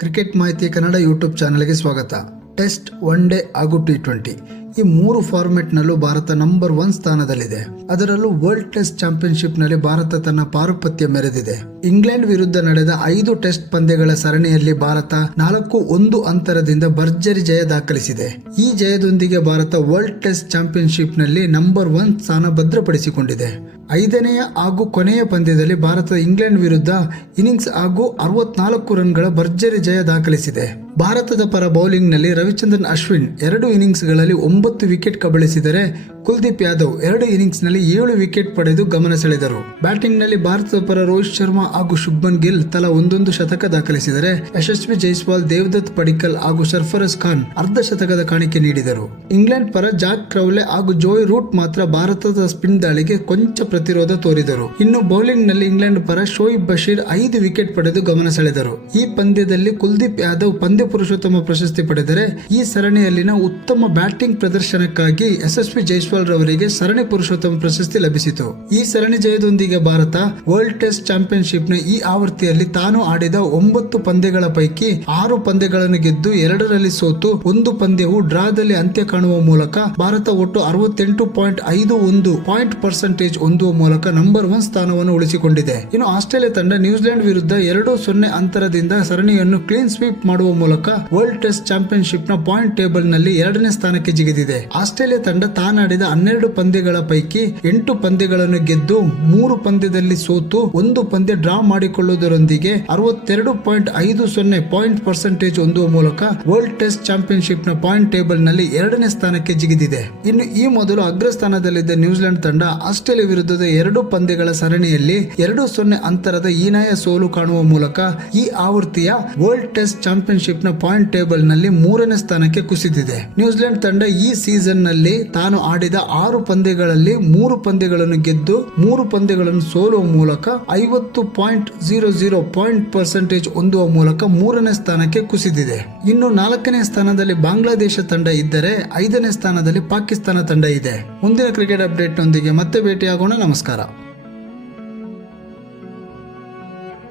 Cricket ಮಾಹಿತಿ Kannada YouTube ಚಾನೆಲ್ಗೆ ಸ್ವಾಗತ ಟೆಸ್ಟ್ ಒನ್ ಡೇ ಹಾಗೂ ಟಿ ಟ್ವೆಂಟಿ ಈ ಮೂರು ಫಾರ್ಮೆಟ್ನಲ್ಲೂ ಭಾರತ ನಂಬರ್ ಒನ್ ಸ್ಥಾನದಲ್ಲಿದೆ. ಅದರಲ್ಲೂ ವರ್ಲ್ಡ್ ಟೆಸ್ಟ್ ಚಾಂಪಿಯನ್ಶಿಪ್ನಲ್ಲಿ ಭಾರತ ತನ್ನ ಪಾರುಪತ್ಯ ಮೆರೆದಿದೆ. ಇಂಗ್ಲೆಂಡ್ ವಿರುದ್ಧ ನಡೆದ ಐದು ಟೆಸ್ಟ್ ಪಂದ್ಯಗಳ ಸರಣಿಯಲ್ಲಿ ಭಾರತ ನಾಲ್ಕು ಒಂದು ಅಂತರದಿಂದ ಭರ್ಜರಿ ಜಯ ದಾಖಲಿಸಿದೆ. ಈ ಜಯದೊಂದಿಗೆ ಭಾರತ ವರ್ಲ್ಡ್ ಟೆಸ್ಟ್ ಚಾಂಪಿಯನ್ಶಿಪ್ನಲ್ಲಿ ನಂಬರ್ ಒನ್ ಸ್ಥಾನ ಭದ್ರಪಡಿಸಿಕೊಂಡಿದೆ. ಐದನೆಯ ಹಾಗೂ ಕೊನೆಯ ಪಂದ್ಯದಲ್ಲಿ ಭಾರತ ಇಂಗ್ಲೆಂಡ್ ವಿರುದ್ಧ ಇನ್ನಿಂಗ್ಸ್ ಹಾಗೂ ಅರವತ್ನಾಲ್ಕು ರನ್ಗಳ ಭರ್ಜರಿ ಜಯ ದಾಖಲಿಸಿದೆ. ಭಾರತದ ಪರ ಬೌಲಿಂಗ್ನಲ್ಲಿ ರವಿಚಂದ್ರನ್ ಅಶ್ವಿನ್ ಎರಡು ಇನ್ನಿಂಗ್ಸ್ಗಳಲ್ಲಿ ಒಂಬತ್ತು ವಿಕೆಟ್ ಕಬಳಿಸಿದರೆ ಕುಲ್ದೀಪ್ ಯಾದವ್ ಎರಡು ಇನ್ನಿಂಗ್ಸ್ನಲ್ಲಿ ಏಳು ವಿಕೆಟ್ ಪಡೆದು ಗಮನ ಸೆಳೆದರು. ಬ್ಯಾಟಿಂಗ್ನಲ್ಲಿ ಭಾರತದ ಪರ ರೋಹಿತ್ ಶರ್ಮಾ ಹಾಗೂ ಶುಭನ್ ಗಿಲ್ ತಲಾ ಒಂದೊಂದು ಶತಕ ದಾಖಲಿಸಿದರೆ ಯಶಸ್ವಿ ಜೈಸ್ವಾಲ್, ದೇವದತ್ ಪಡಿಕಲ್ ಹಾಗೂ ಸರ್ಫರಸ್ ಖಾನ್ ಅರ್ಧ ಶತಕದ ಕಾಣಿಕೆ ನೀಡಿದರು. ಇಂಗ್ಲೆಂಡ್ ಪರ ಜಾಕ್ ಕ್ರೌಲೆ ಹಾಗೂ ಜೋಯ್ ರೂಟ್ ಮಾತ್ರ ಭಾರತದ ಸ್ಪಿನ್ ದಾಳಿಗೆ ಕೊಂಚ ಪ್ರತಿರೋಧ ತೋರಿದರು. ಇನ್ನು ಬೌಲಿಂಗ್ನಲ್ಲಿ ಇಂಗ್ಲೆಂಡ್ ಪರ ಶೋಯಿಬ್ ಬಶೀರ್ ಐದು ವಿಕೆಟ್ ಪಡೆದು ಗಮನ ಸೆಳೆದರು. ಈ ಪಂದ್ಯದಲ್ಲಿ ಕುಲ್ದೀಪ್ ಯಾದವ್ ಪಂದ್ಯ ಪುರುಷೋತ್ತಮ ಪ್ರಶಸ್ತಿ ಪಡೆದರೆ ಈ ಸರಣಿಯಲ್ಲಿನ ಉತ್ತಮ ಬ್ಯಾಟಿಂಗ್ ಪ್ರದರ್ಶನಕ್ಕಾಗಿ ಯಶಸ್ವಿ ಜೈಸ್ವಾಲ್ ರವರಿಗೆ ಸರಣಿ ಪುರುಷೋತ್ತಮ ಪ್ರಶಸ್ತಿ ಲಭಿಸಿತು. ಈ ಸರಣಿ ಜಯದೊಂದಿಗೆ ಭಾರತ ವರ್ಲ್ಡ್ ಟೆಸ್ಟ್ ಚಾಂಪಿಯನ್ಶಿಪ್ನ ಈ ಆವೃತ್ತಿಯಲ್ಲಿ ತಾನು ಆಡಿದ ಒಂಬತ್ತು ಪಂದ್ಯಗಳ ಪೈಕಿ ಆರು ಪಂದ್ಯಗಳನ್ನು ಗೆದ್ದು ಎರಡರಲ್ಲಿ ಸೋತು ಒಂದು ಪಂದ್ಯವು ಡ್ರಾದಲ್ಲಿ ಅಂತ್ಯ ಕಾಣುವ ಮೂಲಕ ಭಾರತ ಒಟ್ಟು ಅರವತ್ತೆಂಟು ಪಾಯಿಂಟ್ ಐದು ಒಂದು ಪಾಯಿಂಟ್ ಪರ್ಸೆಂಟೇಜ್ ಹೊಂದುವ ಮೂಲಕ ನಂಬರ್ ಒನ್ ಸ್ಥಾನವನ್ನು ಉಳಿಸಿಕೊಂಡಿದೆ. ಇನ್ನು ಆಸ್ಟ್ರೇಲಿಯಾ ತಂಡ ನ್ಯೂಜಿಲೆಂಡ್ ವಿರುದ್ಧ ಎರಡು ಸೊನ್ನೆ ಅಂತರದಿಂದ ಸರಣಿಯನ್ನು ಕ್ಲೀನ್ ಸ್ವೀಪ್ ಮಾಡುವ ಮೂಲಕ ವರ್ಲ್ಡ್ ಟೆಸ್ಟ್ ಚಾಂಪಿಯನ್ಶಿಪ್ನ ಪಾಯಿಂಟ್ ಟೇಬಲ್ನಲ್ಲಿ ಎರಡನೇ ಸ್ಥಾನಕ್ಕೆ ಜಿಗಿದಿದೆ. ಆಸ್ಟ್ರೇಲಿಯಾ ತಂಡ ತಾನಾಡಿದ ಹನ್ನೆರಡು ಪಂದ್ಯಗಳ ಪೈಕಿ ಎಂಟು ಪಂದ್ಯಗಳನ್ನು ಗೆದ್ದು ಮೂರು ಪಂದ್ಯದಲ್ಲಿ ಸೋತು ಒಂದು ಪಂದ್ಯ ಡ್ರಾ ಮಾಡಿಕೊಳ್ಳುವುದರೊಂದಿಗೆ ಅರವತ್ತೆರಡು ಪಾಯಿಂಟ್ ಐದು ಸೊನ್ನೆ ಪಾಯಿಂಟ್ ಪರ್ಸೆಂಟೇಜ್ ಹೊಂದುವ ಮೂಲಕ ವರ್ಲ್ಡ್ ಟೆಸ್ಟ್ ಚಾಂಪಿಯನ್ಶಿಪ್ನ ಪಾಯಿಂಟ್ ಟೇಬಲ್ನಲ್ಲಿ ಎರಡನೇ ಸ್ಥಾನಕ್ಕೆ ಜಿಗಿದಿದೆ. ಇನ್ನು ಈ ಮೊದಲು ಅಗ್ರಸ್ಥಾನದಲ್ಲಿದ್ದ ನ್ಯೂಜಿಲೆಂಡ್ ತಂಡ ಆಸ್ಟ್ರೇಲಿಯಾ ವಿರುದ್ಧದ ಎರಡು ಪಂದ್ಯಗಳ ಸರಣಿಯಲ್ಲಿ ಎರಡು ಸೊನ್ನೆ ಅಂತರದ ಹೀನಾಯ ಸೋಲು ಕಾಣುವ ಮೂಲಕ ಈ ಆವೃತ್ತಿಯ ವರ್ಲ್ಡ್ ಟೆಸ್ಟ್ ಚಾಂಪಿಯನ್ಶಿಪ್ನ ಪಾಯಿಂಟ್ ಟೇಬಲ್ನಲ್ಲಿ ಮೂರನೇ ಸ್ಥಾನಕ್ಕೆ ಕುಸಿದಿದೆ. ನ್ಯೂಜಿಲೆಂಡ್ ತಂಡ ಈ ಸೀಸನ್ನಲ್ಲಿ ತಾನು ಆಡಿದ ಆರು ಪಂದ್ಯಗಳಲ್ಲಿ ಮೂರು ಪಂದ್ಯಗಳನ್ನು ಗೆದ್ದು ಮೂರು ಪಂದ್ಯಗಳನ್ನು ಸೋಲುವ ಮೂಲಕ ಐವತ್ತು point zero zero point percentage ಹೊಂದುವ ಮೂಲಕ ಮೂರನೇ ಸ್ಥಾನಕ್ಕೆ ಕುಸಿದಿದೆ. ಇನ್ನು ನಾಲ್ಕನೇ ಸ್ಥಾನದಲ್ಲಿ ಬಾಂಗ್ಲಾದೇಶ ತಂಡ ಇದ್ದರೆ ಐದನೇ ಸ್ಥಾನದಲ್ಲಿ ಪಾಕಿಸ್ತಾನ ತಂಡ ಇದೆ. ಮುಂದಿನ ಕ್ರಿಕೆಟ್ ಅಪ್ಡೇಟ್ನೊಂದಿಗೆ ಮತ್ತೆ ಭೇಟಿಯಾಗೋಣ. ನಮಸ್ಕಾರ.